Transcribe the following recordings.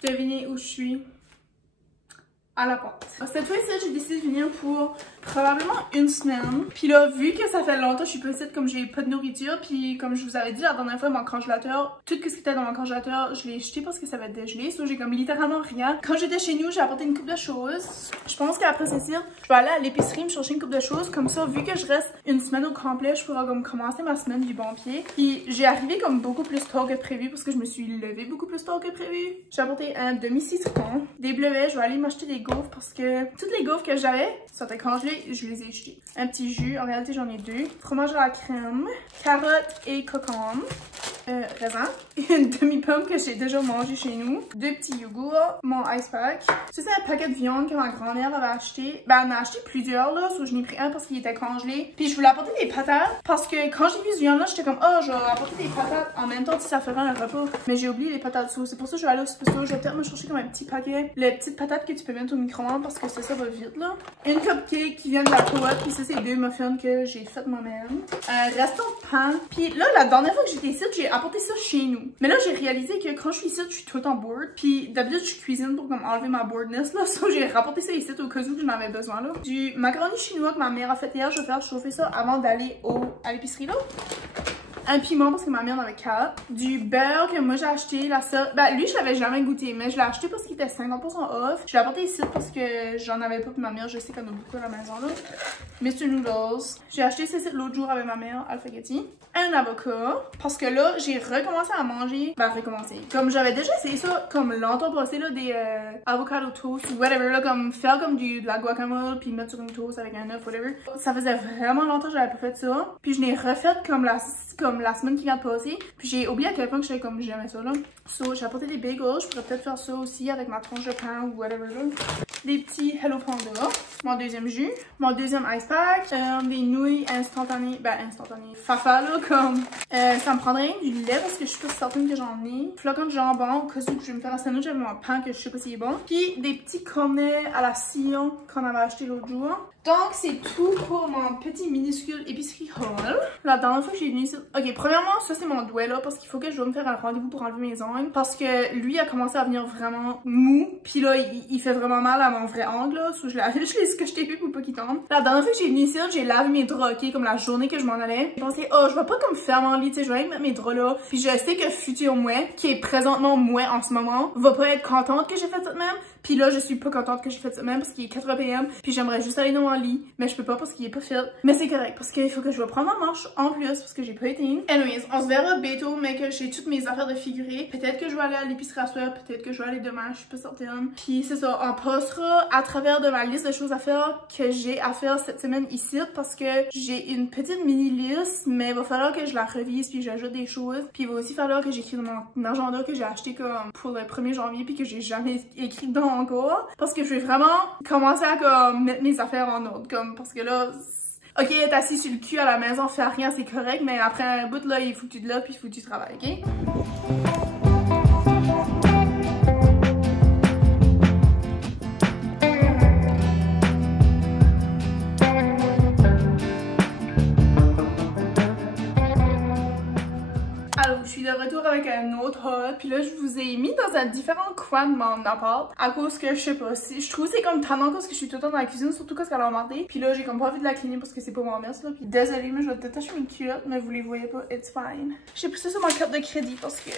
Devinez où je suis? À la porte. Cette fois-ci, j'ai décidé de venir pour probablement une semaine. Puis là, vu que ça fait longtemps que je suis pas ici, comme j'ai pas de nourriture, puis comme je vous avais dit la dernière fois, mon congélateur, tout ce qui était dans mon congélateur, je l'ai jeté parce que ça va dégeler. So, j'ai comme littéralement rien. Quand j'étais chez nous, j'ai apporté une couple de choses. Je pense qu'après ceci, je vais aller à l'épicerie me chercher une couple de choses. Comme ça, vu que je reste une semaine au complet, je pourrai comme commencer ma semaine du bon pied. Puis j'ai arrivé comme beaucoup plus tôt que prévu parce que je me suis levée beaucoup plus tôt que prévu. J'ai apporté un demi-citron, des bleuets, je vais aller m'acheter des gaufres parce que toutes les gaufres que j'avais étaient congelées, je les ai jetées. Un petit jus, en réalité j'en ai deux. Fromage à la crème, carottes et concombre. Raisin, une demi-pomme que j'ai déjà mangé chez nous, deux petits yogourts, mon ice pack. Ça, c'est un paquet de viande que ma grand-mère avait acheté. Ben, elle en a acheté plusieurs, là, so j'en ai pris un parce qu'il était congelé. Puis je voulais apporter des patates parce que quand j'ai vu ce viande-là, j'étais comme, oh, je vais apporter des patates en même temps si ça ferait un repas. Mais j'ai oublié les patates sauce. C'est pour ça que je vais aller au Superstore. Je vais peut-être me chercher comme un petit paquet. Les petites patates que tu peux mettre au micro-ondes parce que ça va vite, là. Une cupcake qui vient de la coop. Puis ça, c'est deux muffins que j'ai fait moi-même. Restant de pain. Puis là, la dernière fois que j'étais ici, j'ai apporté ça chez nous. Mais là, j'ai réalisé que quand je suis ici, je suis tout le temps bored. Puis d'habitude, je cuisine pour comme enlever ma boredness là. So, j'ai rapporté ça ici au cas où j'en avais besoin là. Du macaroni chinois que ma mère a fait hier, je vais faire chauffer ça avant d'aller à l'épicerie là. Un piment parce que ma mère en avait 4. Du beurre que moi j'ai acheté, la seule. Ben lui je l'avais jamais goûté, mais je l'ai acheté parce qu'il était 50% off. Je l'ai apporté ici parce que j'en avais pas, puis ma mère, je sais qu'elle en a beaucoup à la maison là. Mr. Noodles. J'ai acheté ceci l'autre jour avec ma mère, Alfaghetti. Un avocat. Parce que là, j'ai recommencé à manger. Ben recommencé. Comme j'avais déjà essayé ça comme longtemps passé là, des avocado toast ou whatever là, comme faire comme de la guacamole puis mettre sur une toast avec un œuf, whatever. Ça faisait vraiment longtemps que j'avais pas fait ça. Puis je l'ai refait comme la semaine qui vient de passer. Puis j'ai oublié à quel point que j'avais comme jamais ça là. So j'ai apporté des bagels. Je pourrais peut-être faire ça aussi avec ma tranche de pain ou whatever là. Des petits Hello Panda. Mon deuxième jus. Mon deuxième ice pack. Des nouilles instantanées. Ben instantanées. Fafa là comme. Ça me prendrait du lait parce que je suis pas certaine que j'en ai. Flocons de jambon au cas où je vais me faire un sandwich avec mon pain que je sais pas s'il est bon. Puis des petits cornets à la sillon qu'on avait acheté l'autre jour. Donc, c'est tout pour mon petit minuscule épicerie haul. La dernière fois que j'ai venu ici... Ok, premièrement, ça c'est mon doigt là parce qu'il faut que je dois me faire un rendez-vous pour enlever mes ongles. Parce que lui a commencé à venir vraiment mou. Puis là, il fait vraiment mal à mon vrai ongle là. So, je l'ai scotché pour pas qu'il tombe. La dernière fois que j'ai venu ici, j'ai lavé mes draps, ok, comme la journée que je m'en allais. J'ai pensé, oh, je vais pas comme faire mon lit, tu sais, je vais aller mettre mes draps là. Puis je sais que futur moi, qui est présentement moi en ce moment, va pas être contente que j'ai fait ça de même. Puis là, je suis pas contente que j'ai fait ça de même parce qu'il est 4 PM. Puis j'aimerais juste aller dans mon lit. Mais je peux pas parce qu'il est pas fait. Mais c'est correct parce qu'il faut que je vais prendre ma manche en plus parce que j'ai pas été. Anyways, on se verra bientôt, mais que j'ai toutes mes affaires de figurés. Peut-être que je vais aller à l'épicerie à soir, peut-être que je vais aller demain, je suis pas certaine. Puis c'est ça, on passera à travers de ma liste de choses à faire que j'ai à faire cette semaine ici parce que j'ai une petite mini liste, mais il va falloir que je la revise puis j'ajoute des choses. Puis il va aussi falloir que j'écrive dans mon agenda que j'ai acheté comme pour le 1er janvier puis que j'ai jamais écrit dedans encore. Parce que je vais vraiment commencer à comme mettre mes affaires en ordre. Comme parce que là, ok, être assis sur le cul à la maison, faire rien, c'est correct, mais après un bout là, il faut que tu te lèves puis il faut que tu travailles, ok? Alors, je suis de retour avec un autre haul, puis là je vous ai mis dans un différent coin de mon appart à cause que je sais pas si je trouve c'est comme tannant parce que je suis tout le temps dans la cuisine, surtout quand elle a remonté. Puis là j'ai comme pas envie de la cleaner parce que c'est pas mon mess là. Puis désolée, mais je vais détacher mes culottes, mais vous les voyez pas, it's fine. J'ai pris ça sur ma carte de crédit parce que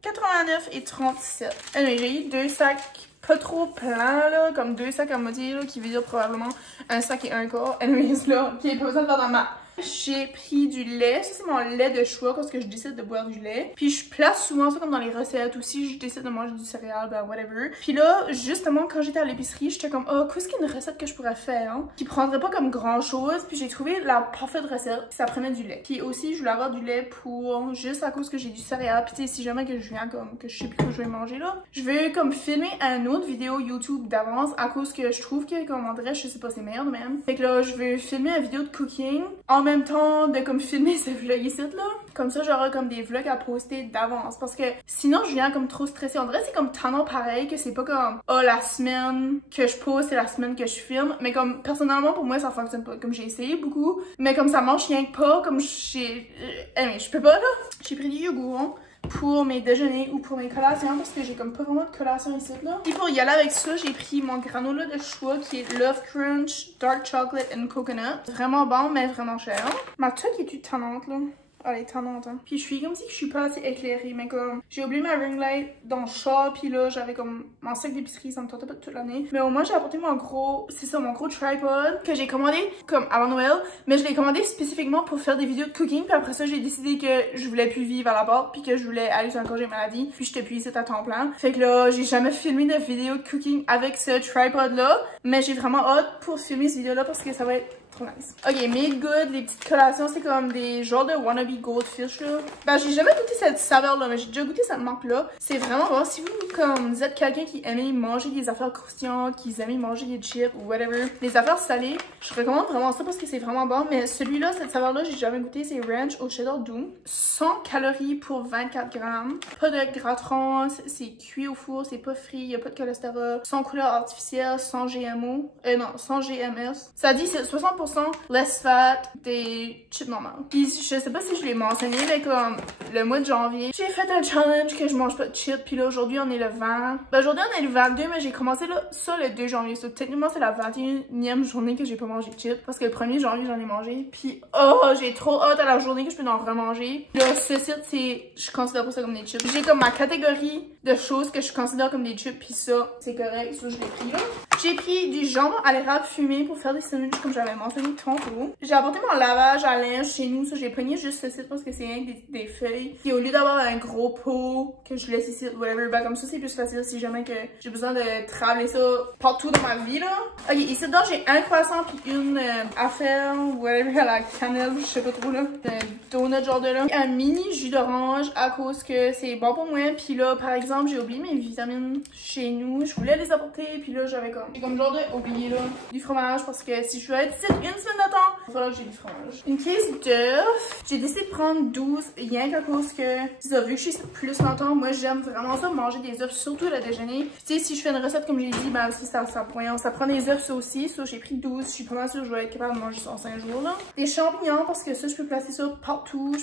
89 et 37. Anyway, j'ai eu deux sacs pas trop pleins là, comme deux sacs à moitié là, qui veut dire probablement un sac et un quart. Anyways là, qui est pas besoin de faire dans ma J'ai pris du lait. Ça, c'est mon lait de choix parce que je décide de boire du lait. Puis je place souvent ça comme dans les recettes aussi. Je décide de manger du céréal, ben whatever. Puis là, justement, quand j'étais à l'épicerie, j'étais comme, oh, qu'est-ce qu'il y a une recette que je pourrais faire, hein? Qui prendrait pas comme grand chose. Puis j'ai trouvé la parfaite recette. Puis ça prenait du lait. Puis aussi, je voulais avoir du lait pour juste à cause que j'ai du céréal. Puis tu sais, si jamais que je viens comme que je sais plus quoi je vais manger là, je vais comme filmer une autre vidéo YouTube d'avance à cause que je trouve que, comme on dirait, je sais pas, c'est meilleur de même. Fait que là, je vais filmer une vidéo de cooking en même temps de comme filmer ce vlog ici là. Comme ça, j'aurai comme des vlogs à poster d'avance. Parce que sinon, je viens comme trop stressée. On dirait c'est comme tannant pareil, que c'est pas comme, oh, la semaine que je poste, c'est la semaine que je filme. Mais comme, personnellement, pour moi, ça fonctionne pas. Comme j'ai essayé beaucoup, mais comme ça marche rien que pas, comme je peux pas là. J'ai pris du yogourt, hein, pour mes déjeuners ou pour mes collations parce que j'ai comme pas vraiment de collation ici là. Et pour y aller avec ça, j'ai pris mon granola de choix qui est Love Crunch Dark Chocolate and Coconut. Vraiment bon, mais vraiment cher. Ma toque est toute tannante là. Elle est tannante, hein. Puis je suis comme si je suis pas assez éclairée, mais comme j'ai oublié ma ring light dans le chat, puis là j'avais comme mon sac d'épicerie, ça me tentait pas toute l'année. Mais au moins j'ai apporté mon gros, c'est ça, mon gros tripod que j'ai commandé comme avant Noël, mais je l'ai commandé spécifiquement pour faire des vidéos de cooking. Puis après ça j'ai décidé que je voulais plus vivre à la porte, puis que je voulais aller sur un congé maladie, puis j'étais plus ici à temps plein. Fait que là j'ai jamais filmé de vidéo de cooking avec ce tripod là, mais j'ai vraiment hâte pour filmer cette vidéo là parce que ça va être trop nice. Ok, Made Good, les petites collations, c'est comme des genres de wannabe goldfish là. Ben, j'ai jamais goûté cette saveur là, mais j'ai déjà goûté cette marque là. C'est vraiment bon. Si vous, comme, vous êtes quelqu'un qui aime manger des affaires croustillantes, qui aime manger des chips ou whatever, des affaires salées, je recommande vraiment ça parce que c'est vraiment bon. Mais celui-là, cette saveur là, j'ai jamais goûté. C'est ranch au cheddar doux. 100 calories pour 24 grammes. Pas de gras trans, c'est cuit au four, c'est pas frit, y a pas de cholestérol. Sans couleur artificielle, sans GMO. Non, sans GMS. Ça dit c'est 60% less fat des chips normales. Puis je sais pas si je l'ai mentionné, mais comme le mois de janvier, j'ai fait un challenge que je mange pas de chips. Puis là aujourd'hui on est le 20. Ben aujourd'hui on est le 22, mais j'ai commencé là, ça le 2 janvier. So, techniquement c'est la 21e journée que j'ai pas mangé de chips. Parce que le 1er janvier j'en ai mangé. Puis oh j'ai trop hâte à la journée que je peux en remanger. Là ce site c'est, je considère pas ça comme des chips. J'ai comme ma catégorie de choses que je considère comme des chips. Puis ça c'est correct, ça je l'ai pris là. J'ai pris du jambon à l'érable fumé pour faire des sandwichs comme j'avais mentionné tantôt. J'ai apporté mon lavage à linge chez nous. Ça, j'ai pogné juste ce site parce que c'est rien que des feuilles. Et au lieu d'avoir un gros pot que je laisse ici, whatever, ben comme ça, c'est plus facile si jamais que j'ai besoin de travailler ça partout dans ma vie, là. Ok, ici dedans, j'ai un croissant puis une affaire, whatever, à la cannelle, je sais pas trop, là. Un donut genre de là. Un mini jus d'orange à cause que c'est bon pour moi. Puis là, par exemple, j'ai oublié mes vitamines chez nous. Je voulais les apporter, puis là, j'avais comme genre de oublié, là, du fromage parce que si je veux être ici une semaine de temps, il va falloir que j'ai du fromage. Une caisse d'œufs. J'ai décidé de prendre 12 rien qu'à cause que, ça, vu que je suis ici plus longtemps, moi j'aime vraiment ça manger des œufs, surtout le déjeuner. Puis tu sais, si je fais une recette comme j'ai dit, ben aussi ça prend des œufs ça aussi. Ça, j'ai pris 12. Je suis pas mal sûre que je vais être capable de manger ça en 5 jours là. Des champignons parce que ça, je peux placer ça partout.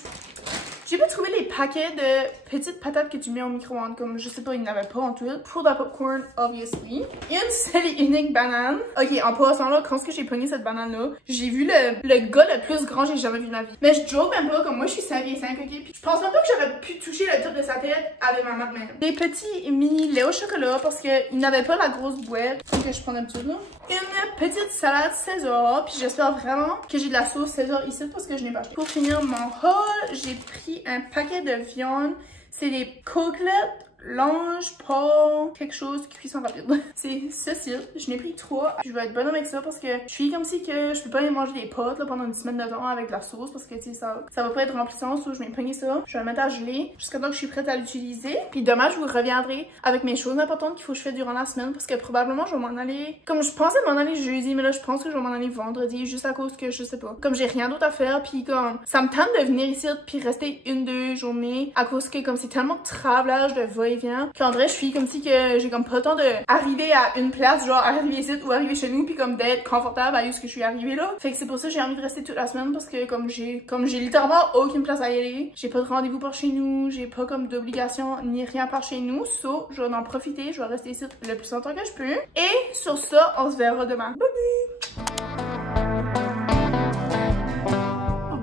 J'ai pas trouvé les paquets de petites patates que tu mets au micro-ondes, comme je sais pas, il n'y en avait pas en tout. Pour de la popcorn, obviously. Une seule et unique banane. Ok, en passant là, quand j'ai pogné cette banane-là, j'ai vu le gars le plus grand que j'ai jamais vu de ma vie. Mais je joke même pas, comme moi je suis 5 pieds 5, ok? Puis je pense même pas que j'aurais pu toucher le top de sa tête avec ma main. Des petits mini lait au chocolat parce qu'il n'avait pas la grosse boîte que je prends d'habitude là. Une petite salade César, puis j'espère vraiment que j'ai de la sauce César ici parce que je n'ai pas acheté. Pour finir mon haul, j'ai pris un paquet de viande. C'est des côtelettes Lange, porc, quelque chose, cuisson rapide. C'est ceci. Je n'ai pris 3. Je vais être bonne avec ça parce que je suis comme si que je peux pas aller manger des pâtes là, pendant une semaine de temps avec de la sauce parce que tu sais, ça va pas être remplissant. So, je vais pogner ça. Je vais le mettre à geler jusqu'à temps que je suis prête à l'utiliser. Puis demain, je vous reviendrai avec mes choses importantes qu'il faut que je fasse durant la semaine parce que probablement je vais m'en aller. Comme je pensais m'en aller jeudi, mais là je pense que je vais m'en aller vendredi juste à cause que je sais pas. Comme j'ai rien d'autre à faire, puis comme ça me tente de venir ici puis rester 1-2 journées à cause que comme c'est tellement de travaillage de va-et-vient qu'en vrai je suis comme si que j'ai comme pas le temps de arriver à une place, genre arriver ici ou arriver chez nous puis comme d'être confortable à où ce que je suis arrivée là. Fait que c'est pour ça que j'ai envie de rester toute la semaine parce que comme j'ai littéralement aucune place à y aller, j'ai pas de rendez-vous par chez nous, j'ai pas comme d'obligation ni rien par chez nous, so je vais en profiter, je vais rester ici le plus longtemps que je peux. Et sur ça, on se verra demain. Bye bye!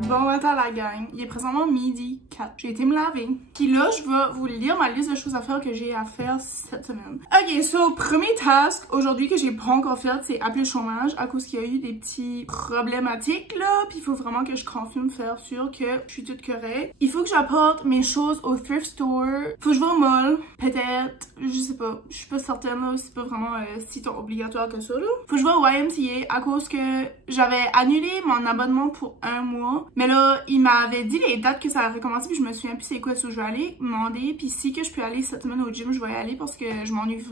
Bon matin la gang, il est présentement 12h15. 4. J'ai été me laver. Puis là, je vais vous lire ma liste de choses à faire que j'ai à faire cette semaine. Ok, so, premier task aujourd'hui que j'ai pas encore fait, c'est appeler le chômage à cause qu'il y a eu des petits problématiques là. Puis il faut vraiment que je confirme faire sûr que je suis toute correcte. Il faut que j'apporte mes choses au thrift store. Faut que je vais au mall. Peut-être, je sais pas. Je suis pas certaine là. C'est pas vraiment si tant obligatoire que ça là. Faut que je vais au YMCA à cause que j'avais annulé mon abonnement pour 1 mois. Mais là, il m'avait dit les dates que ça allait recommencer puis je me souviens plus c'est quoi. So, je vais aller demander. Puis si que je peux aller cette semaine au gym, je vais y aller parce que je m'ennuie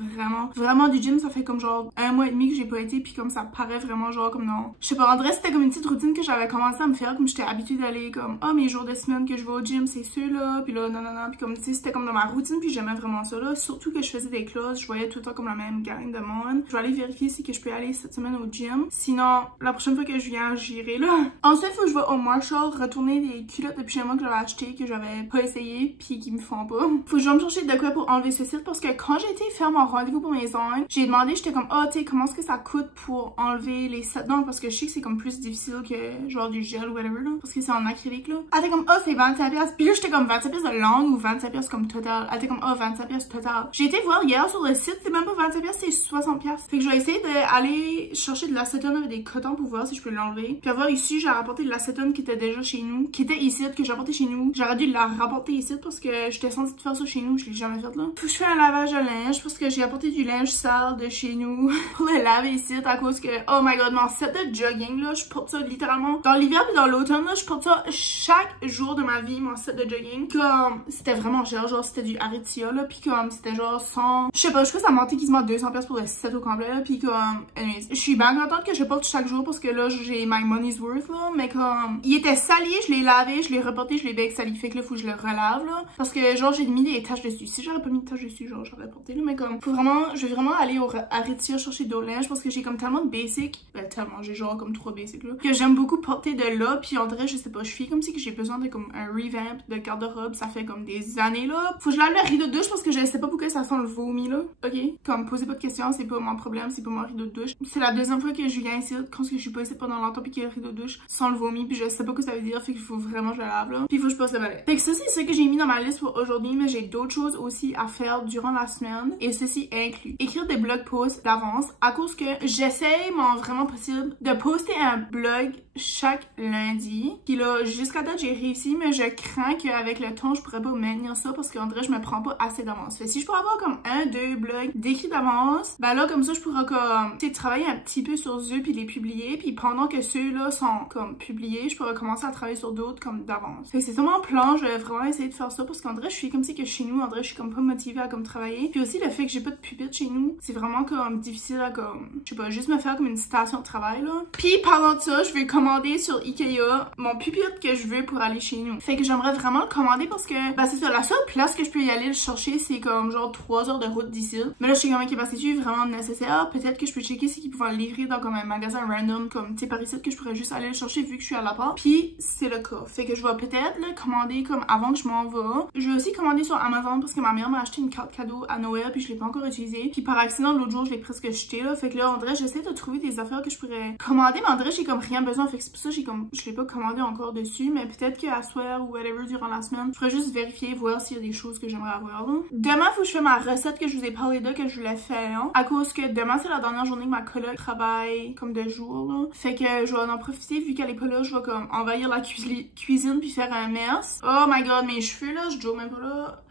vraiment du gym. Ça fait comme genre 1 mois et demi que j'ai pas été puis comme ça paraît vraiment genre comme non. Je sais pas, en vrai c'était comme une petite routine que j'avais commencé à me faire comme j'étais habituée d'aller comme mes jours de semaine que je vais au gym c'est ceux-là puis là non puis comme tu sais c'était comme dans ma routine puis j'aimais vraiment ça là. Surtout que je faisais des classes, je voyais tout le temps comme la même gang de monde. Je vais aller vérifier si que je peux aller cette semaine au gym. Sinon, la prochaine fois que je viens, j'irai là. Ensuite, faut que je vais au Marshall retourner des culottes de pyjama que j'avais acheté que j'avais pas essayé puis qui me font pas. Faut que je vais me chercher de quoi pour enlever ce site parce que quand j'ai été faire mon rendez-vous pour mes ongles, j'ai demandé, j'étais comme tu sais comment est-ce que ça coûte pour enlever les 7 dents parce que je sais que c'est comme plus difficile que genre du gel ou whatever là parce que c'est en acrylique là. Elle était comme c'est 25$. Puis là j'étais comme 25$ de langue ou 25$ comme total. Elle était comme 25$ total. J'ai été voir hier sur le site, c'est même pas 25$, c'est 60$. Fait que je vais essayer d'aller chercher de l'acétone avec des cotons pour voir si je peux l'enlever. Puis avoir ici, j'ai rapporté de l'acétone qui était déjà chez nous, qui était ici, que j'ai apporté chez nous. J'aurais dû la rapporter ici parce que j'étais censée faire ça chez nous, je l'ai jamais fait là. Faut que je fasse un lavage de linge parce que j'ai apporté du linge sale de chez nous pour le laver ici à cause que, oh my god, mon set de jogging là, je porte ça littéralement dans l'hiver puis dans l'automne là, je porte ça chaque jour de ma vie, mon set de jogging. Comme, c'était vraiment cher, genre c'était du Aritzia là, puis comme c'était genre 100, je sais pas, je crois que ça montait quasiment 200$ pour le set au complet là, puis comme, anyways, je suis bien contente que je porte chaque jour parce que là j'ai my money's worth là, mais comme, il était sali, je l'ai lavé, je l'ai reporté, je l'ai bec sali, fait que là faut que je le relave là, parce que genre j'ai mis des taches dessus, si j'aurais pas mis de taches dessus, genre j'aurais porté là, mais comme, faut vraiment, je vais vraiment aller au Aritzia chercher d'autres linge parce que j'ai comme tellement de basic, ben tellement, j'ai genre comme 3 basics là, que j'aime beaucoup porter de là, puis en vrai je sais pas, je suis comme si que j'ai besoin de comme un revamp de garde-robe, ça fait comme des années là, faut que je lave le rideau de douche parce que je sais pas pourquoi ça sent le vomi là, ok, comme posez pas de questions, c'est pas mon problème, c'est pas mon rideau de douche, c'est la deuxième fois que je viens ici, quand je suis pas ici pendant longtemps puis qu'il y a le rideau de douche sans le vomi, puis je sais pas ce que ça veut dire, fait qu'il faut vraiment que je le lave là, puis il faut que je passe le balai. Fait que ça c'est ce que j'ai mis dans ma liste pour aujourd'hui, mais j'ai d'autres choses aussi à faire durant la semaine, et ceci inclut écrire des blog posts d'avance à cause que j'essaye mon vraiment possible de poster un blog chaque lundi. Puis là, jusqu'à date, j'ai réussi, mais je crains qu'avec le temps, je pourrais pas maintenir ça parce qu'en vrai, je me prends pas assez d'avance. Fait si je pourrais avoir comme 1-2 blogs d'écrits d'avance, ben là, comme ça, je pourrais comme, tu sais, travailler un petit peu sur eux puis les publier. Puis pendant que ceux-là sont comme publiés, je pourrais commencer à travailler sur d'autres comme d'avance. Fait que c'est vraiment plan, je vais vraiment essayer de faire ça parce qu'en vrai, je suis comme si que chez nous, en vrai, je suis comme pas motivée à comme travailler. Puis aussi, le fait que j'ai pas de pupitre chez nous, c'est vraiment comme difficile à comme, je sais pas, juste me faire comme une station de travail là. Puis parlant de ça, je vais commander sur Ikea mon pupitre que je veux pour aller chez nous. Fait que j'aimerais vraiment le commander parce que, bah c'est ça, la seule place que je peux y aller le chercher, c'est comme genre 3 heures de route d'ici. Mais là, je suis comme ok, bah c'est vraiment nécessaire. Peut-être que je peux checker si ils pouvaient le livrer dans comme un magasin random, comme tu sais par ici, que je pourrais juste aller le chercher vu que je suis à la porte. Puis c'est le cas. Fait que je vais peut-être le commander comme avant que je m'en vais. Je vais aussi commander sur Amazon parce que ma mère m'a acheté une carte cadeau à Noël puis je l'ai pas encore utilisée. Puis par accident l'autre jour, je l'ai presque jeté là. Fait que là, on dirait j'essaie de trouver des affaires que je pourrais commander, mais en vrai, j'ai comme rien besoin. Fait que c'est pour ça j'ai comme, je l'ai pas commandé encore dessus, mais peut-être qu'à soir ou whatever durant la semaine, je ferais juste vérifier, voir s'il y a des choses que j'aimerais avoir là. Demain, faut que je fasse ma recette que je vous ai parlé de, que je voulais faire. À cause que demain, c'est la dernière journée que ma coloc travaille comme de jour là. Fait que je vais en profiter, vu qu'elle est pas là, je vais comme envahir la cuisine puis faire un mess. Oh my god, mes cheveux là, je joue même pas là.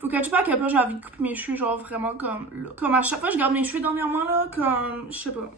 Faut que tu vois à quel point j'ai envie de couper mes cheveux, genre vraiment comme là. Comme à chaque fois je garde mes cheveux dernièrement là, comme, je sais pas.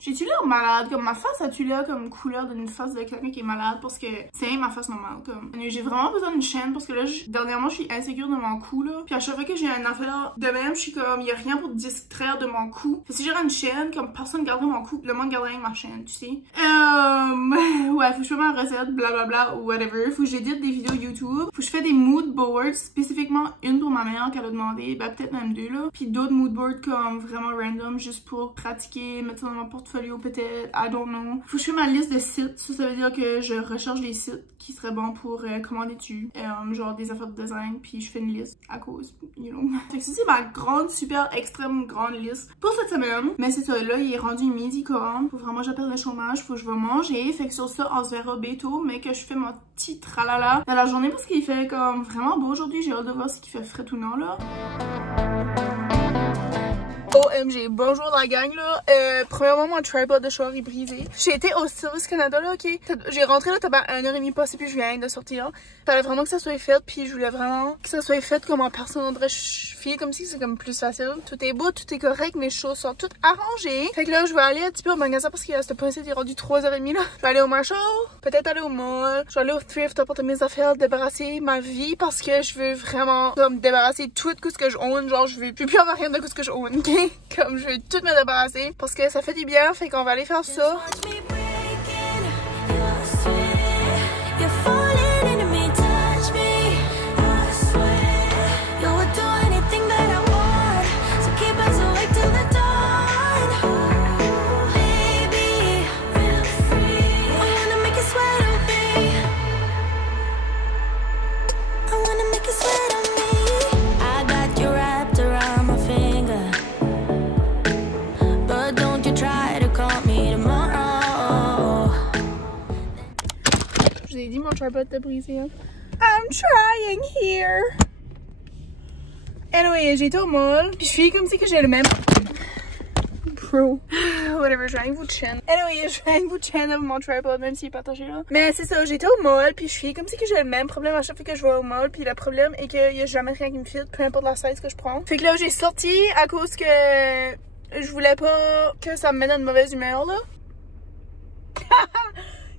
J'ai-tu l'air malade? Comme ma face a-tu l'air comme couleur d'une face de quelqu'un qui est malade? Parce que c'est ma face normale. Comme j'ai vraiment besoin d'une chaîne parce que là, dernièrement, je suis insécure de mon cou là. Puis à chaque fois que j'ai une affaire de même, je suis comme, il y a rien pour distraire de mon cou. Si j'aurais une chaîne, comme personne garderait mon cou, le monde garderait avec ma chaîne, tu sais. Ouais, faut que je fasse ma recette, blablabla, ou whatever. Faut que j'édite des vidéos YouTube. Faut que je fasse des mood boards, spécifiquement une pour ma mère qu'elle a demandé, ben peut-être même 2 là. Puis d'autres mood boards comme vraiment random, juste pour pratiquer, mettre ça dans mon portefeuille portfolio peut-être, I don't know. Faut que je fasse ma liste de sites, ça veut dire que je recherche des sites qui seraient bons pour commander dessus, genre des affaires de design, puis je fais une liste à cause, you know. Fait que ça c'est ma grande, super, extrême grande liste pour cette semaine. Mais c'est ça, là il est rendu midi comme, faut vraiment que j'appelle le chômage, faut que je vais manger. Fait que sur ça, on se verra bientôt, mais que je fais mon petit tralala dans la journée parce qu'il fait comme vraiment beau aujourd'hui. J'ai hâte de voir s'il fait frais ou non là. OMG, bonjour la gang là. Premièrement, mon tripod de char est brisé. J'ai été au Service Canada là, ok? J'ai rentré là, t'as pas 1h30 passé puis je viens de sortir. Fallait vraiment que ça soit fait, puis je voulais vraiment que ça soit fait comme en personne. On dirait fille comme si c'est comme plus facile. Tout est beau, tout est correct, mes choses sont toutes arrangées. Fait que là, je vais aller un petit peu au magasin parce qu'à ce point-ci, il est rendu 3h30 là. Je vais aller au Marshall, peut-être aller au mall. Je vais aller au thrift, apporter mes affaires, débarrasser ma vie parce que je veux vraiment comme débarrasser tout ce que je own. Genre, je veux plus avoir rien de ce que je own, ok? Comme je veux tout me débarrasser parce que ça fait du bien, fait qu'on va aller faire ça. Je vous ai dit mon tripod était brisé. Hein. I'm trying here. Anyway, j'ai été au mall. Puis je suis comme si que j'ai le même. Bro. Whatever, je vais rien vous chaîne. Anyway, je vais rien vous chaîne avec mon tripod, même s'il est partagé là. Mais c'est ça, j'ai été au mall. Puis je suis comme si que j'ai le même problème à chaque fois que je vais au mall. Puis le problème est qu'il y a jamais rien qui me fit, peu importe la size que je prends. Fait que là, j'ai sorti à cause que je voulais pas que ça me mette dans une mauvaise humeur là.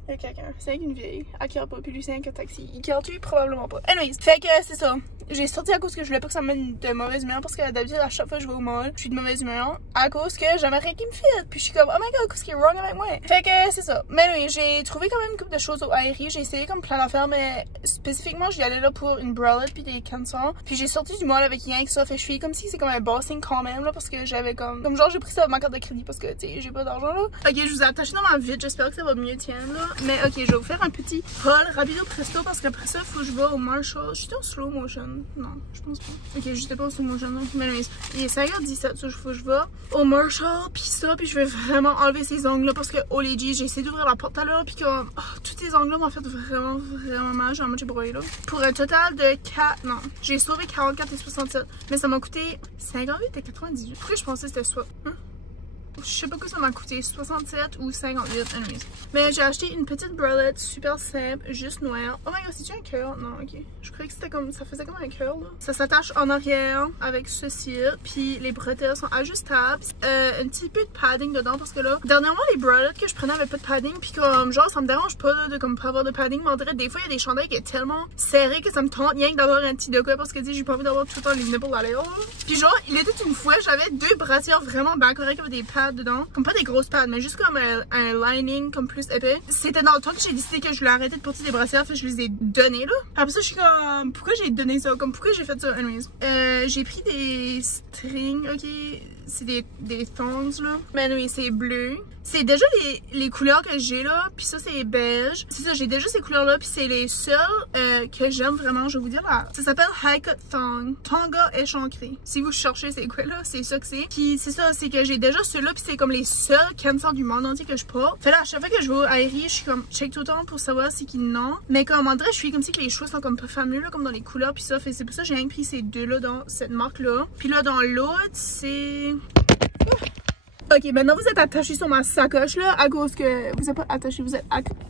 Il y a quelqu'un, c'est avec une vieille, elle carte pas, puis lui c'est un taxi. Il carte-tu? Probablement pas. Anyways, fait que c'est ça. J'ai sorti à cause que je voulais pas que ça me mette de mauvaise humeur parce que d'habitude à chaque fois que je vais au mall, je suis de mauvaise humeur à cause que j'aimerais rien qui me fit. Puis je suis comme, oh my god, qu'est-ce qui est wrong avec moi? Fait que c'est ça. Mais oui, j'ai trouvé quand même une couple de choses au Aérie. J'ai essayé comme plein d'affaires, mais spécifiquement, j'y allais là pour une bralette puis des cançons. Puis j'ai sorti du mall avec rien que ça. Fait que je suis comme si c'est comme un bossing quand même là parce que j'avais comme genre j'ai pris ça avec ma carte de crédit parce que tu sais, j'ai pas d'argent là. Ok, je vous ai attaché dans ma vite. J'espère que ça va mieux tiens là. Mais ok, je vais vous faire un petit haul rapido presto parce qu'après ça, faut que je vais au Marshall. Je suis en slow motion. Non, je pense pas. Ok, j'étais pas au slow motion. Mais non, il est 5h17, so faut que je vais au Marshall. Puis ça, puis je vais vraiment enlever ces ongles là parce que oh les G, j'ai essayé d'ouvrir la porte tout à l'heure. Puis comme tous ces ongles là m'ont fait vraiment mal. Genre, moi j'ai broyé là. Pour un total de 4. Non, j'ai sauvé 44,67. Mais ça m'a coûté 58,98. Pourquoi je pensais que c'était soit. Hein? Je sais pas quoi ça m'a coûté, 67 ou 58, anyways. Mais j'ai acheté une petite bralette super simple, juste noire. Oh my god, c'est-tu un cœur? Non, ok. Je croyais que c'était comme, ça faisait comme un cœur là. Ça s'attache en arrière avec ceci, puis les bretelles sont ajustables. Un petit peu de padding dedans parce que là, dernièrement les bralettes que je prenais avaient pas de padding, puis comme genre ça me dérange pas là, de comme pas avoir de padding, mais on dirait des fois il y a des chandails qui est tellement serré que ça me tente rien que d'avoir un petit de quoi parce que tu sais, j'ai pas envie d'avoir tout le temps les nipples à l'air. Puis genre, il était une fois, j'avais deux brassières vraiment bien correctes avec des pads dedans, comme pas des grosses pads mais juste comme un lining comme plus épais. C'était dans le temps que j'ai décidé que je voulais arrêter de porter des brassières, fait que je les ai données là. Après ça je suis comme pourquoi j'ai donné ça, comme pourquoi j'ai fait ça. Anyways, j'ai pris des strings, ok, c'est des thongs là, mais oui c'est bleu. C'est déjà les couleurs que j'ai là, puis ça c'est beige. C'est ça, j'ai déjà ces couleurs là, puis c'est les seules que j'aime vraiment, je vais vous dire là. Ça s'appelle High Cut Thong, Tonga échancré. Si vous cherchez c'est quoi là, c'est ça que c'est. Puis c'est ça, c'est que j'ai déjà ceux-là, puis c'est comme les seuls cançons du monde entier que je porte. Fait là, à chaque fois que je vais au Aérie, je suis comme check tout le temps pour savoir c'est qui non. Mais comme on dirait, je suis comme si que les choix sont comme pas fameux là, comme dans les couleurs, puis ça. Fait c'est pour ça que j'ai rien pris ces deux là dans cette marque là. Puis là dans l'autre, c'est... Ok, maintenant vous êtes attachés sur ma sacoche là, à cause que vous êtes pas attachés, vous êtes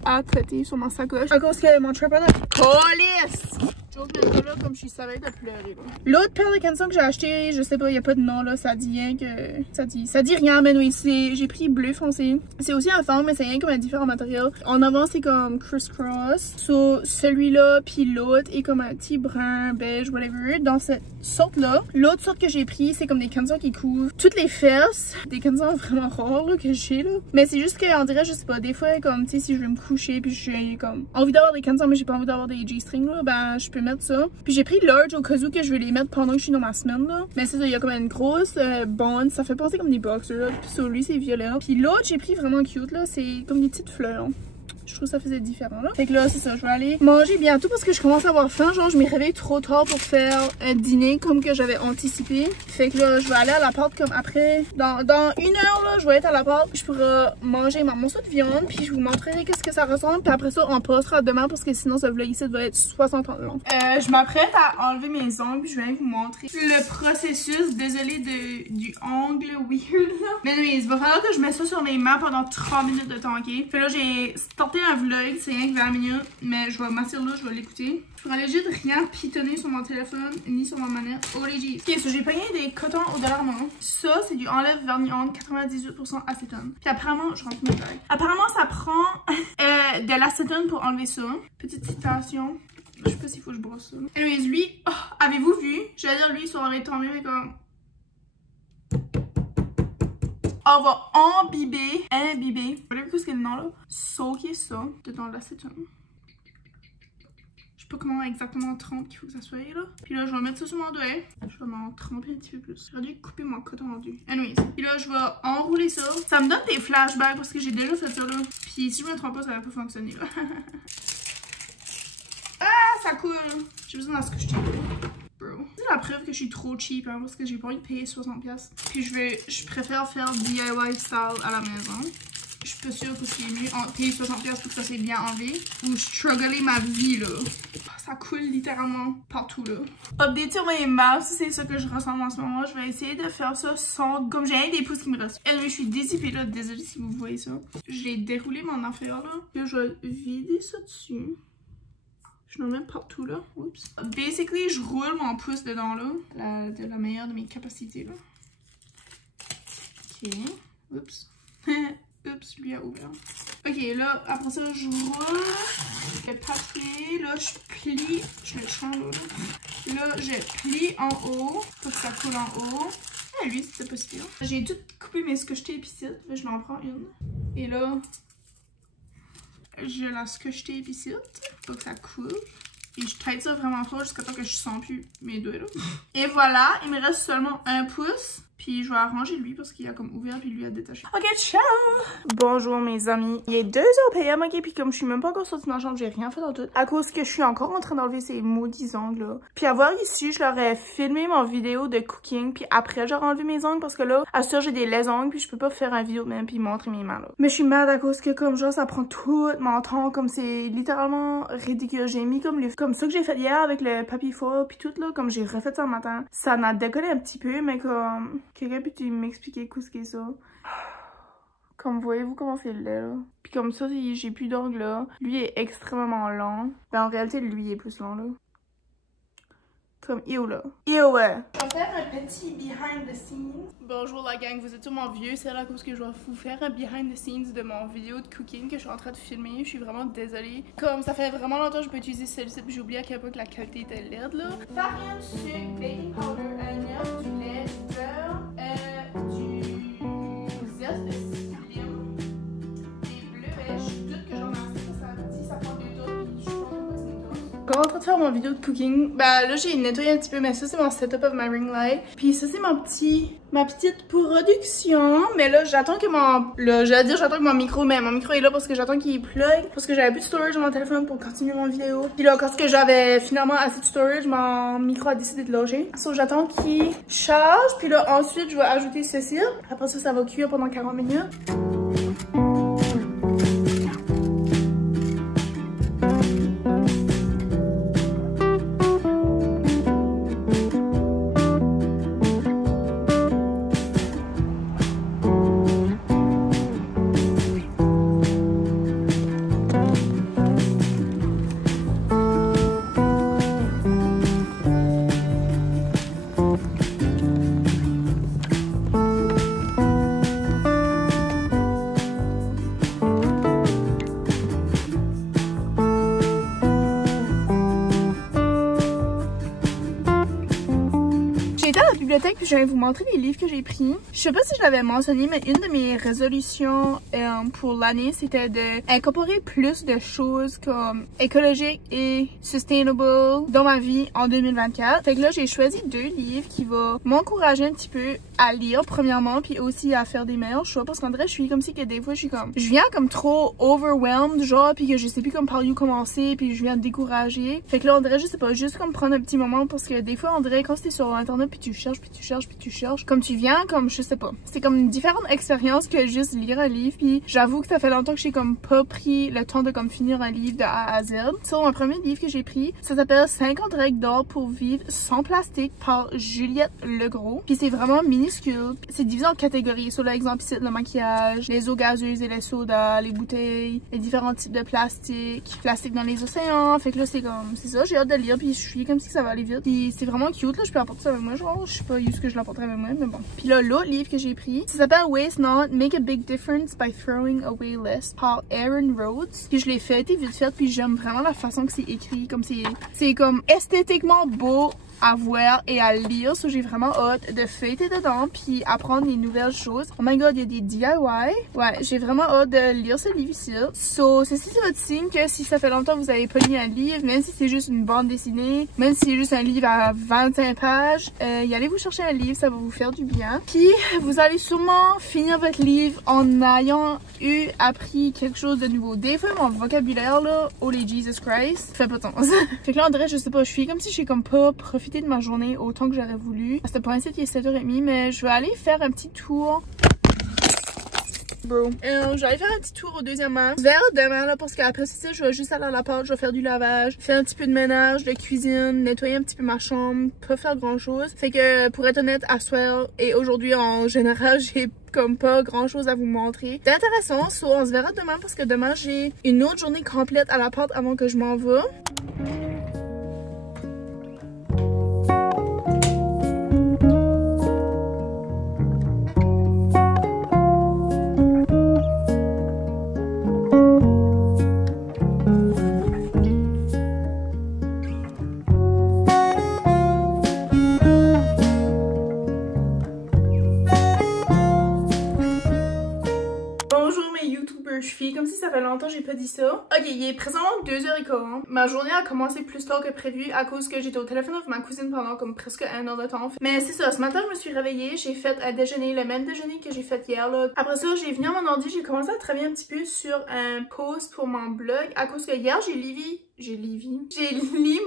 à côté sur ma sacoche, à cause que mon tripod a police. J'ose même pas là comme je suis savée de pleurer. L'autre paire de cançons que j'ai acheté, je sais pas, y a pas de nom là, ça dit rien que ça dit rien, mais oui, j'ai pris bleu foncé. C'est aussi un fond, mais c'est rien comme un différent matériel. En avant c'est comme criss-cross. So celui-là puis l'autre est comme un petit brun, beige, whatever. Dans cette sorte là. L'autre sorte que j'ai pris, c'est comme des cançons qui couvrent toutes les fesses. Des cançons vraiment rares là, que j'ai là. Mais c'est juste qu'on dirait, je sais pas, des fois comme tu sais si je veux me coucher puis j'ai comme envie d'avoir des cançons mais j'ai pas envie d'avoir des G-strings là, ben je peux mettre ça. Puis j'ai pris large au cas où que je vais les mettre pendant que je suis dans ma semaine là. Mais c'est ça, il y a comme une grosse bande, ça fait penser comme des boxers là. Puis sur lui c'est violet. Puis l'autre j'ai pris vraiment cute là, c'est comme des petites fleurs. Je trouve que ça faisait différent là. Fait que là c'est ça, je vais aller manger bientôt parce que je commence à avoir faim. Genre je me réveille trop tard pour faire un dîner comme que j'avais anticipé. Fait que là je vais aller à l'appart comme après. Dans 1 heure là, je vais être à l'appart. Je pourrai manger ma morceau de viande. Puis je vous montrerai qu'est-ce que ça ressemble. Puis après ça on passera demain parce que sinon ce vlog ici va être 60 ans long. Je m'apprête à enlever mes ongles. Puis je vais vous montrer le processus. Désolée du ongle weird là. Mais il va falloir que je mette ça sur mes mains pendant 30 minutes de temps, ok? Fait là j'ai starté un vlog, c'est rien que 20 minutes, mais je vais m'asseoir là, je vais l'écouter. Je pourrais legit rien pitonner sur mon téléphone, ni sur ma manette. Oh les G's. Ok, so j'ai pogné des cotons au $1. Ça, c'est du enlève vernis ongle, 98% acétone. Puis apparemment, je rentre mes bagues. Apparemment, ça prend de l'acétone pour enlever ça. Petite citation. Je sais pas s'il faut que je brosse ça. Anyways, lui, oh, avez-vous vu? J'allais dire lui, ça aurait tant mieux, mais comme... On va imbiber, vous savez ce qu'il y a dedans là? Soaker ça dedans de l'acétone. Je sais pas comment exactement trempe qu'il faut que ça soit là. Puis là, je vais mettre ça sur mon doigt. Je vais m'en tremper un petit peu plus. J'aurais dû couper mon coton en deux. Anyways. Puis là, je vais enrouler ça. Ça me donne des flashbacks parce que j'ai déjà fait ça là. Puis si je me trompe pas, ça va pas fonctionner là. Ah, ça coule. J'ai besoin d'en scotcher. Bro. C'est la preuve que je suis trop cheap hein, parce que j'ai pas envie de payer 60$. Puis je préfère faire DIY style à la maison. Je suis pas sûre que c'est mieux payer 60$ pour que ça c'est bien enlevé ou struggler ma vie là. Ça coule littéralement partout là. Update sur mes mains, c'est ça que je ressens en ce moment. Je vais essayer de faire ça sans... Comme j'ai des pouces qui me restent. Et je suis dissipée là, désolée si vous voyez ça. J'ai déroulé mon affaire là. Puis je vais vider ça dessus. Je n'en mets partout là. Oups. Basically, je roule mon pouce dedans là. De la meilleure de mes capacités là. Ok. Oups. Oups, lui a ouvert. Ok, là, après ça, je roule le papier. Là, je plie. Je le change là. Là, je plie en haut pour que ça coule en haut. Ah, lui, c'était pas si bien. J'ai tout coupé mes scotch tape ici. Je m'en prends une. Et là... je la scotch tape ici pour que ça coule. Et je traite ça vraiment fort jusqu'à temps que je sens plus mes doigts là. Et voilà, il me reste seulement 1 pouce. Puis je vais arranger lui parce qu'il a comme ouvert puis lui a détaché. Ok, ciao! Bonjour mes amis. Il est 2h PM, ok? Puis comme je suis même pas encore sortie de ma chambre, j'ai rien fait dans tout. À cause que je suis encore en train d'enlever ces maudits ongles là. Puis à voir ici, je leur ai filmé mon vidéo de cooking. Puis après, j'aurais enlevé mes ongles parce que là, à ce j'ai des les ongles. Puis je peux pas faire une vidéo de même puis montrer mes mains là. Mais je suis mad à cause que comme genre, ça prend tout mon temps. Comme c'est littéralement ridicule. J'ai mis comme ça que j'ai fait hier avec le papier foil puis tout là. Comme j'ai refait ça le matin. Ça m'a décollé un petit peu, mais comme... Quelqu'un peut-tu m'expliquer qu'est-ce que c'est ça? Comme voyez-vous comment c'est laid là. Puis comme ça, j'ai plus d'ongles là. Lui est extrêmement long. Mais en réalité, lui est plus long là. Comme ew là. Ew ouais. Je vais faire un petit behind the scenes. Bonjour la gang, vous êtes sûrement vieux. C'est là parce que je vais vous faire un behind the scenes de mon vidéo de cooking que je suis en train de filmer. Je suis vraiment désolée. Comme ça fait vraiment longtemps que je peux utiliser celle-ci. Puis j'ai oublié à quel point que la qualité était laide là. Farine, sucre, baking powder, oignon, du lait, du beurre, du zeste de psyllium, des bleuets, tout que j'en ai assez. Ça dit ça prend 2 tonnes. Puis je pense que c'est une tonne. Quand en train de faire mon vidéo de cooking, bah là j'ai nettoyé un petit peu, mais ça c'est mon setup of my ring light. Puis ça c'est ma petite production. Mais là j'attends que j'attends que mon micro, mais mon micro est là parce que j'attends qu'il plug. Parce que j'avais plus de storage dans mon téléphone pour continuer mon vidéo. Puis là quand j'avais finalement assez de storage, mon micro a décidé de loger. So j'attends qu'il charge. Puis là ensuite je vais ajouter ceci. Après ça va cuire pendant 40 minutes. bibliothèque puis je vais vous montrer les livres que j'ai pris. Je sais pas si je l'avais mentionné, mais une de mes résolutions pour l'année, c'était d'incorporer plus de choses comme écologiques et sustainable dans ma vie en 2024. Fait que là, j'ai choisi 2 livres qui vont m'encourager un petit peu à lire premièrement, puis aussi à faire des meilleurs choix, parce qu'en vrai, je suis comme si que des fois, je viens comme trop overwhelmed, genre, puis que je sais plus comme par où commencer, puis je viens décourager. Fait que là, on dirait, je sais pas, juste comme prendre un petit moment, parce que des fois, on dirait, quand t'es sur internet, puis tu cherches, comme tu viens, comme, je sais pas. C'est comme une différente expérience que juste lire un livre, puis j'avoue que ça fait longtemps que j'ai comme pas pris le temps de comme finir un livre de A à Z. Sur un premier livre que j'ai pris, ça s'appelle 50 règles d'or pour vivre sans plastique par Juliette Legros. Puis c'est vraiment minuscule. C'est divisé en catégories. Sur l'exemple ici, le maquillage, les eaux gazeuses et les sodas, les bouteilles, les différents types de plastique dans les océans. Fait que là, c'est ça. J'ai hâte de lire, puis je suis comme si ça va aller vite. Puis c'est vraiment cute, là. Je peux apporter ça avec moi, genre. Je sais pas ce que je l'apporterai avec moi, mais bon. Puis là, l'autre livre que j'ai pris, ça s'appelle Waste Not, Make a Big Difference by Throwing Away Less par Aaron Rhodes. Puis je l'ai fait, vite fait, puis j'aime vraiment la façon que c'est écrit, comme c'est comme esthétiquement beau à voir et à lire. So, j'ai vraiment hâte de feuilleter dedans puis apprendre des nouvelles choses. Oh my god, il y a des DIY. Ouais, j'ai vraiment hâte de lire ce livre ici. So, ceci c'est votre signe que si ça fait longtemps que vous avez pas lu un livre, même si c'est juste une bande dessinée, même si c'est juste un livre à 25 pages, y allez vous chercher un livre, ça va vous faire du bien. Puis, vous allez sûrement finir votre livre en ayant appris quelque chose de nouveau. Des fois, mon vocabulaire, là, holy Jesus Christ, fait pas de sens. Fait que là, on dirait, je sais pas, je suis comme si j'ai comme pas profité de ma journée autant que j'aurais voulu. À ce point-ci, il est 7h30, mais je vais aller faire un petit tour. Bro. Je vais aller faire un petit tour au deuxième match. Vers demain, là, parce qu'après ça, je vais juste aller à l'appart, je vais faire du lavage, faire un petit peu de ménage, de cuisine, nettoyer un petit peu ma chambre, pas faire grand chose. Fait que, pour être honnête, à soir et aujourd'hui en général, j'ai comme pas grand chose à vous montrer. C'est intéressant, so on se verra demain parce que demain, j'ai une autre journée complète à l'appart avant que je m'en vais. Comme si ça fait longtemps que j'ai pas dit ça. Ok, il est présentement 2h40. Ma journée a commencé plus tard que prévu à cause que j'étais au téléphone avec ma cousine pendant comme presque 1 heure de temps. Mais c'est ça, ce matin je me suis réveillée, j'ai fait un déjeuner, le même déjeuner que j'ai fait hier là. Après ça, j'ai venu à mon ordi, j'ai commencé à travailler un petit peu sur un post pour mon blog à cause que hier j'ai lu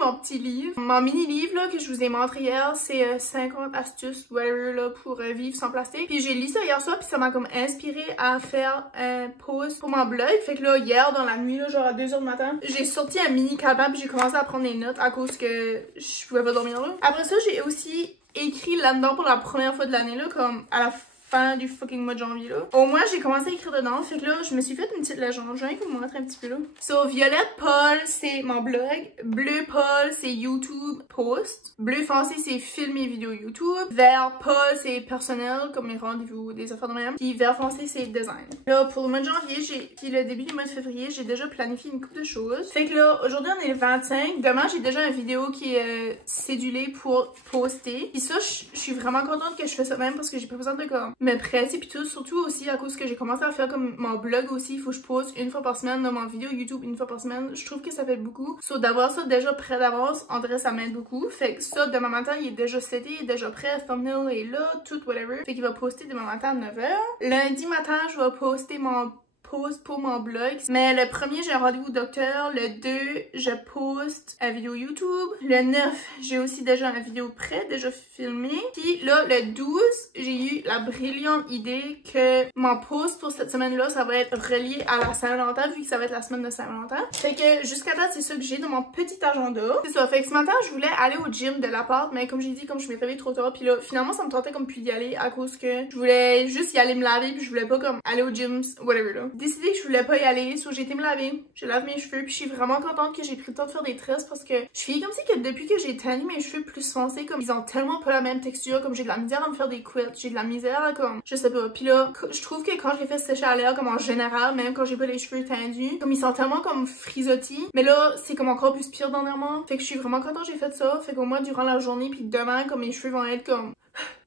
mon petit livre. Mon mini-livre là que je vous ai montré hier, c'est 50 astuces whatever là pour vivre sans plastique. Puis j'ai lu ça hier soir puis ça m'a comme inspiré à faire un post pour mon blog. Fait que là hier dans la nuit là, genre à 2h du matin, j'ai sorti un mini calepin puis j'ai commencé à prendre des notes à cause que je pouvais pas dormir là. Après ça, j'ai aussi écrit là-dedans pour la première fois de l'année là, comme à la fin du fucking mois de janvier là. Au moins j'ai commencé à écrire dedans. Fait que là je me suis fait une petite légende. Je vais vous montrer un petit peu là. So Violette Paul c'est mon blog. Bleu Paul c'est YouTube post. Bleu foncé c'est film et vidéo YouTube. Vert Paul c'est personnel comme mes rendez-vous, des affaires de même. Puis vert foncé c'est design. Là pour le mois de janvier puis le début du mois de février j'ai déjà planifié une couple de choses. Fait que là aujourd'hui on est le 25. Demain j'ai déjà une vidéo qui est cédulée pour poster. Puis ça je suis vraiment contente que je fais ça même parce que j'ai pas besoin de comme me presser pis tout, surtout aussi à cause que j'ai commencé à faire comme mon blog aussi, il faut que je poste une fois par semaine, dans mon vidéo YouTube une fois par semaine, je trouve que ça fait beaucoup. So d'avoir ça déjà prêt d'avance, en vrai ça m'aide beaucoup. Fait que ça, demain matin, il est déjà seté, il est déjà prêt, thumbnail est là, tout whatever. Fait qu'il va poster demain matin à 9h. Lundi matin, je vais poster mon post pour mon blog. Mais le 1er, j'ai un rendez-vous docteur. Le 2, je poste une vidéo YouTube. Le 9, j'ai aussi déjà une vidéo prête, déjà filmée. Puis là, le 12, j'ai eu la brillante idée que mon post pour cette semaine-là, ça va être relié à la Saint-Valentin, vu que ça va être la semaine de Saint-Valentin. Fait que jusqu'à date, c'est ça que j'ai dans mon petit agenda. C'est ça. Fait que ce matin, je voulais aller au gym de l'appart, mais comme j'ai dit, comme je m'étais réveillée trop tard, puis là, finalement, ça me tentait comme plus d'y aller à cause que je voulais juste y aller me laver, puis je voulais pas comme aller au gym, whatever là. Décidé que je voulais pas y aller, so j'ai été me laver, je lave mes cheveux, puis je suis vraiment contente que j'ai pris le temps de faire des tresses parce que je suis comme si que depuis que j'ai teint mes cheveux plus foncés, comme ils ont tellement pas la même texture, comme j'ai de la misère à me faire des couettes, j'ai de la misère à comme, je sais pas, puis là, je trouve que quand je les fais sécher à l'air, comme en général, même quand j'ai pas les cheveux tendus, comme ils sont tellement comme frisottis, mais là, c'est comme encore plus pire dernièrement, fait que je suis vraiment contente que j'ai fait ça, fait qu'au moins durant la journée, puis demain, comme mes cheveux vont être comme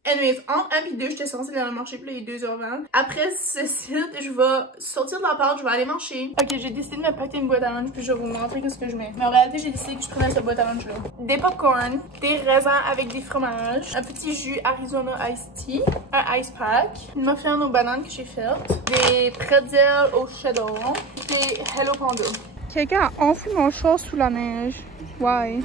Anyways, entre 1 et 2, j'étais censée aller marcher, puis là, il est 2h20. Après ce site, je vais sortir de l'appart, je vais aller marcher. Ok, j'ai décidé de me pacter une boîte à lunch, puis je vais vous montrer qu'est-ce que je mets. Mais en réalité, j'ai décidé que je prenais cette boîte à lunch-là. Des popcorn, des raisins avec des fromages, un petit jus Arizona Iced Tea, un ice pack, une muffin aux bananes que j'ai faite, des pretzels au cheddar, des Hello Panda. Quelqu'un a enfui mon chat sous la neige. Why?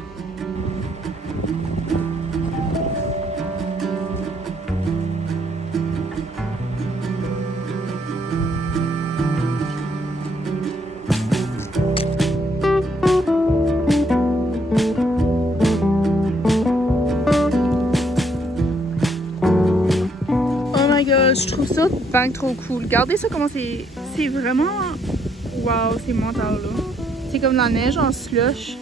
Je trouve ça bang trop cool. Regardez ça comment c'est vraiment... Wow, c'est mental là. C'est comme la neige en slush.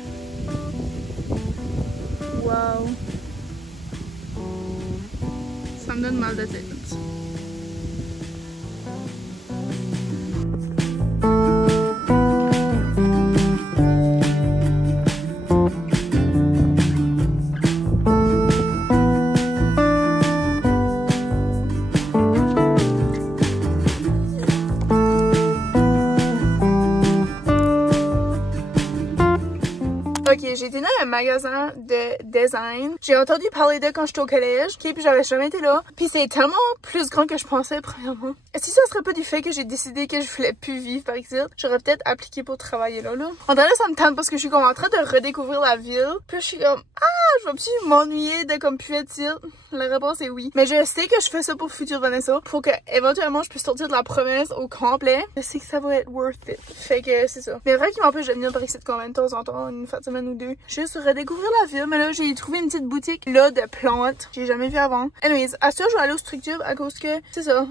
Wow. Ça me donne mal de tête. Ok, j'ai été dans un magasin de design. J'ai entendu parler d'eux quand j'étais au collège. Ok, puis j'avais jamais été là. Puis c'est tellement plus grand que je pensais, premièrement. Si ça serait pas du fait que j'ai décidé que je voulais plus vivre par ici, j'aurais peut-être appliqué pour travailler là. En vrai, ça me tente parce que je suis comme en train de redécouvrir la ville. Puis je suis comme, je vais-tu m'ennuyer de comme plus être ici? La réponse est oui. Mais je sais que je fais ça pour futur Vanessa. Pour que éventuellement je puisse sortir de la province au complet. Je sais que ça va être worth it. Fait que c'est ça. Mais vrai qu'il m'empêche de venir par ici quand même de temps en temps, une fois de semaine ou deux. Juste redécouvrir la ville. Mais là, j'ai trouvé une petite boutique là de plantes. J'ai jamais vu avant. Anyways, à ça, je vais aller au structure à cause que c'est ça.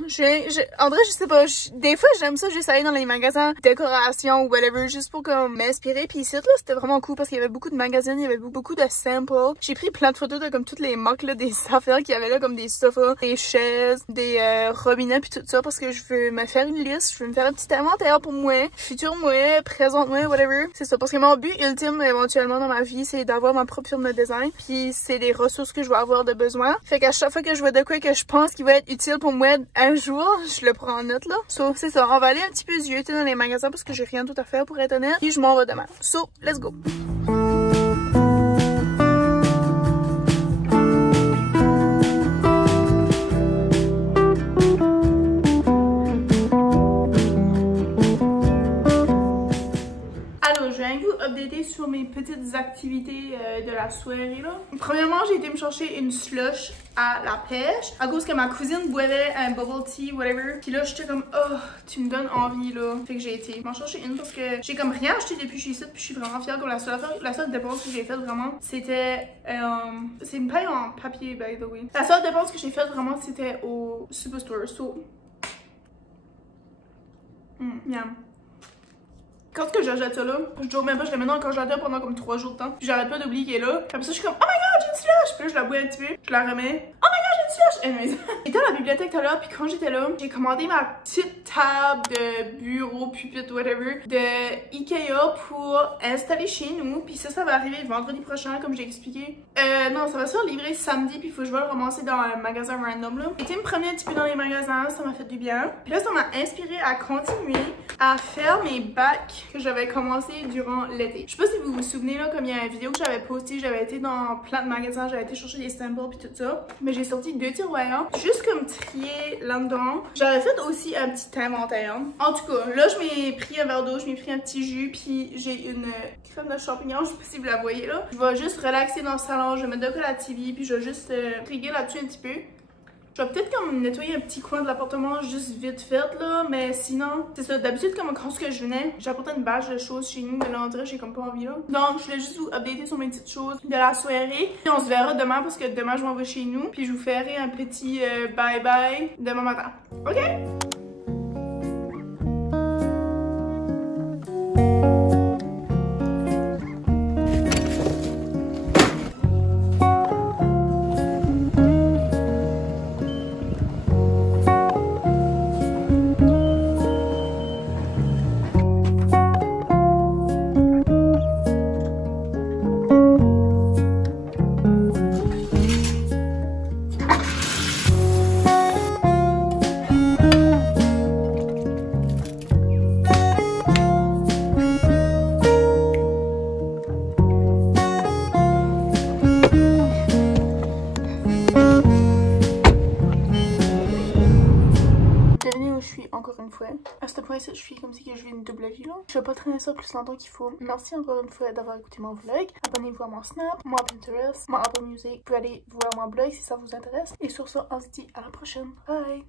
En vrai, je sais pas. Des fois, j'aime ça juste aller dans les magasins décoration ou whatever, juste pour comme m'inspirer. Puis ici, là, c'était vraiment cool parce qu'il y avait beaucoup de magazines, il y avait beaucoup de samples. J'ai pris plein de photos de comme toutes les marques là, des affaires qu'il y avait là, comme des sofas, des chaises, des robinets puis tout ça parce que je veux me faire une liste, je veux me faire un petit inventaire pour moi, futur moi, présent moi, whatever. C'est ça parce que mon but ultime éventuellement dans ma vie, c'est d'avoir ma propre firme de design. Puis c'est des ressources que je vais avoir de besoin. Fait qu'à chaque fois que je vois de quoi que je pense qui va être utile pour moi un jour, je le prends en note là. So, c'est ça, on va aller un petit peu zioter dans les magasins parce que j'ai rien tout à faire pour être honnête. Puis je m'en vais demain. So, let's go! Updater sur mes petites activités de la soirée là. Premièrement, j'ai été me chercher une slush à la pêche à cause que ma cousine boivait un bubble tea, whatever. Puis là, j'étais comme, oh, tu me donnes envie là. Fait que j'ai été m'en chercher une parce que j'ai comme rien acheté depuis chez ici, puis je suis vraiment fière. Comme la seule dépense que j'ai faite vraiment, c'était c'est une paille en papier, by the way. La seule dépense que j'ai faite vraiment, c'était au Superstore. So, miam. Quand que j'achète ça là, je joue même pas, je la mets dans le congélateur pendant comme 3 jours de temps. Puis j'arrête pas d'oublier qu'elle est là. Comme ça, je suis comme, oh my god, j'ai une slush! Puis là, je la bois un petit peu, je la remets. Oh my god, j'ai une slush! Anyways, j'étais à la bibliothèque tout à l'heure, puis quand j'étais là, j'ai commandé ma petite table de bureau, pupitre, whatever, de Ikea pour installer chez nous. Puis ça va arriver vendredi prochain, comme j'ai expliqué. Non, ça va se faire livrer samedi, puis il faut que je vais le ramasser dans un magasin random là. J'ai été me promener un petit peu dans les magasins, ça m'a fait du bien. Puis là, ça m'a inspiré à continuer à faire mes bacs que j'avais commencé durant l'été. Je sais pas si vous vous souvenez là, comme il y a une vidéo que j'avais postée, j'avais été dans plein de magasins, j'avais été chercher des samples puis tout ça. Mais j'ai sorti 2 tiroirs, juste comme trier là-dedans. J'avais fait aussi un petit inventaire. En tout cas, là je m'ai pris un verre d'eau, je m'ai pris un petit jus, puis j'ai une crème de champignons, je sais pas si vous la voyez là. Je vais juste relaxer dans le salon, je vais mettre de quoi la TV, puis je vais juste riguer là-dessus un petit peu. Je vais peut-être comme nettoyer un petit coin de l'appartement juste vite fait là, mais sinon, c'est ça. D'habitude, comme quand je venais, j'apportais une bâche de choses chez nous, mais là, on dirait j'ai comme pas envie là. Donc, je voulais juste vous updater sur mes petites choses de la soirée. Puis on se verra demain parce que demain, je m'en vais chez nous. Puis je vous ferai un petit bye-bye demain matin. OK? fois. À ce point-ci, je suis comme si que je vis une double vie là. Je vais pas traîner ça plus longtemps qu'il faut. Merci encore une fois d'avoir écouté mon vlog. Abonnez-vous à mon Snap, mon Pinterest, mon Apple Music. Vous pouvez aller voir mon blog si ça vous intéresse. Et sur ça, on se dit à la prochaine. Bye!